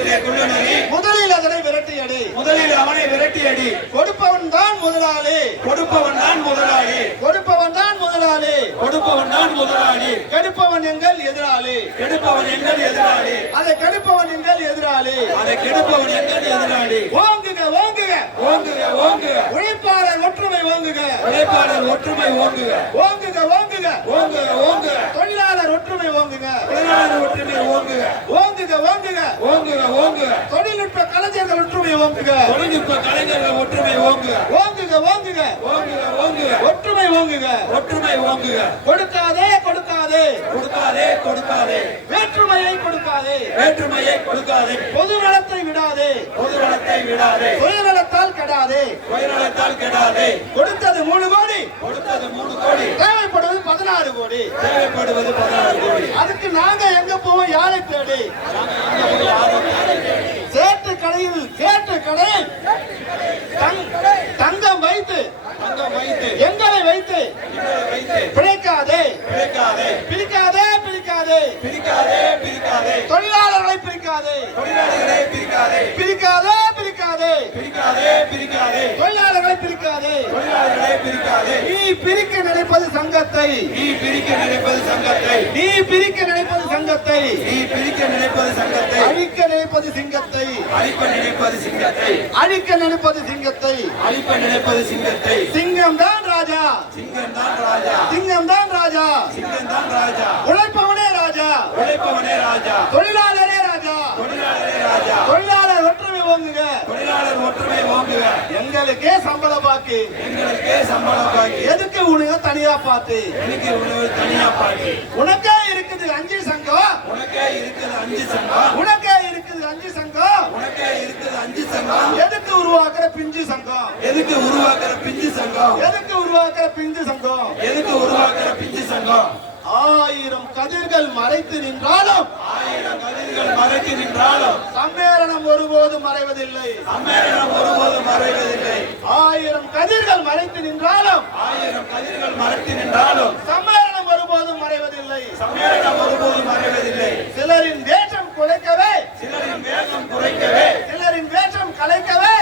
முதலில் அதனை விரட்டியடி. முதலில் அவனை விரட்டியடி. கொடுப்பவன் தான் முதலாளி. கொடுப்பவன் தான் முதலாளி. கொடுப்பவன் தான் முதலாளி. கொடுப்பவன் தான் முதலாளி. கெடுப்பவன் எங்கள் எதிராளி. கெடுப்பவன் எங்கள் எதிராளி. அதை கெடுப்பவன் எங்கள் எதிராளி. அதை கெடுப்பவன் எங்கள் எதிராளி. ஓங்குக ஓங்குக. ஓங்குக ஓங்குக. உழைப்பாளர் ஒற்றுமை ஓங்குக. உழைப்பாளர் ஒற்றுமை ஓங்குக. ஓங்குக ஓங்குக. ஓங்குக ஓங்குக. தொழிலாளர் ஒற்றுமை ஓங்குக. தொழிலாளர் ஒற்றுமை ஓங்குக. ஓங்குக ஓங்குக. தொழில்நுட்ப கலைஞர்கள் ஒற்றுமை ஓங்குக. தொழில்நுட்ப கலைஞர்கள் ஒற்றுமை ஓங்குக. ஓங்குக ஓங்குக. ஓங்குக ஓங்குக. ஒற்றுமை ஓங்குக. ஒற்றுமை ஓங்குக. கொடுக்காதே கொடுக்காதே. கொடுக்காதே கொடுக்காதே. வேற்றுமையை கொடுக்காதே. வேற்றுமையை கொடுக்காதே. பொது நலத்தை விடாதே. பொது நலத்தை விடாதே. சுயநலத்தால் கெடாதே. உயிரிழத்தால் கெடாதே. கொடுத்தது மூணு கோடி. கொடுத்தது மூணு கோடி. தேவைப்படுவது பதினாறு கோடி. தேவைப்படுவது பதினாறு கோடி. அதுக்கு நாங்க எங்க போவோம்? யாரை தேடி? சேட்டு கடையில் சேட்டு கடையில் தங்- தங்கம் வைத்து தங்கம் வைத்து எங்களை வைத்து வைத்து பிழைக்காதே பிரிக்காதே. பிரிக்காதே பிரிக்காதே. பிரிக்காதே பிரிக்காதே. தொழிலாளர்களை பிரிக்காதே. தொழிலாளிகளை பிரிக்காதே. பிரிக்காதே பிரிக்காதே. பிரிக்காதே பிரிக்காதே. தொழிலாளர்களை பிரிக்காதே. தொழிலாளர்களை பிரிக்காதே. பிரிக்க நினைப்பது சங்கத்தை. நீ பிரிக்க நினைப்பது சங்கத்தை. நீ பிரிக்க நினைப்பது சங்கத்தை. நீ பிரிக்க நினைப்பது சங்கத்தை. அழிக்க நினைப்பது சிங்கத்தை. அழிப்ப நினைப்பது சிங்கத்தை. அழிக்க நினைப்பது சிங்கத்தை. அழிப்ப நினைப்பது சிங்கத்தை. சிங்கம் தான் ராஜா. சிங்கம் தான் ராஜா. சிங்கம் தான் ராஜா. சிங்கம் தான் ராஜா. உழைப்பவனே ராஜா. உழைப்பவனே ராஜா. தொழிலாளரே ராஜா. தொழிலாளரே ராஜா. தொழிலாளர் ஒற்றுமை ஓங்குங்க தொழிலாளர் ஒற்றுமை ஓங்குக. எங்களுக்கே சம்பள பாக்கு. எங்களுக்கே உனக்கு தனியா பார்த்து எனக்கு உணவு தனியா பாக்கி உனக்கே இருக்குது அஞ்சு சங்கம். உனக்கே இருக்குது அஞ்சு சங்கம். உனக்கே இருக்குது அஞ்சு சங்கம். உனக்கே இருக்குது அஞ்சு சங்கம். எதுக்கு உருவாக்குற பிஞ்சு சங்கம்? எதுக்கு உருவாக்குற பிஞ்சு சங்கம்? எதுக்கு உருவாக்குற பிஞ்சு சங்கம்? எதுக்கு உருவாக்குற பிஞ்சு சங்கம்? ஆயிரம் கதிர்கள் மறைத்து நின்றாலும் ஆயிரம் கதிர்கள் மறைத்து நின்றாலும் சம்மேளனம் ஒருபோதும் மறைவதில்லை. சம்மேளனம் ஆயிரம் கதிர்கள் மறைத்து நின்றாலும் ஆயிரம் கதிர்கள் மறைத்து நின்றாலும் சம்மேளனம் ஒருபோதும் மறைவதில்லை. சம்மேளனம் ஒருபோதும் மறைவதில்லை. சிலரின் வேஷம் குலைக்கவே சிலரின் வேகம் குறைக்கவே. சிலரின் வேஷம் கலைக்கவே.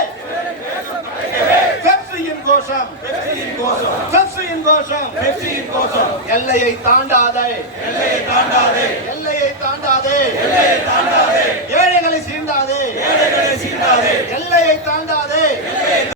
பெப்சியின் கோஷம். பெப்சியின் கோஷம். பெப்சியின் கோஷம். பெப்சியின் கோஷம். எல்லையை தாண்டாதே. எல்லையை தாண்டாதே. எல்லையை தாண்டாதே. எல்லையை தாண்டாதே.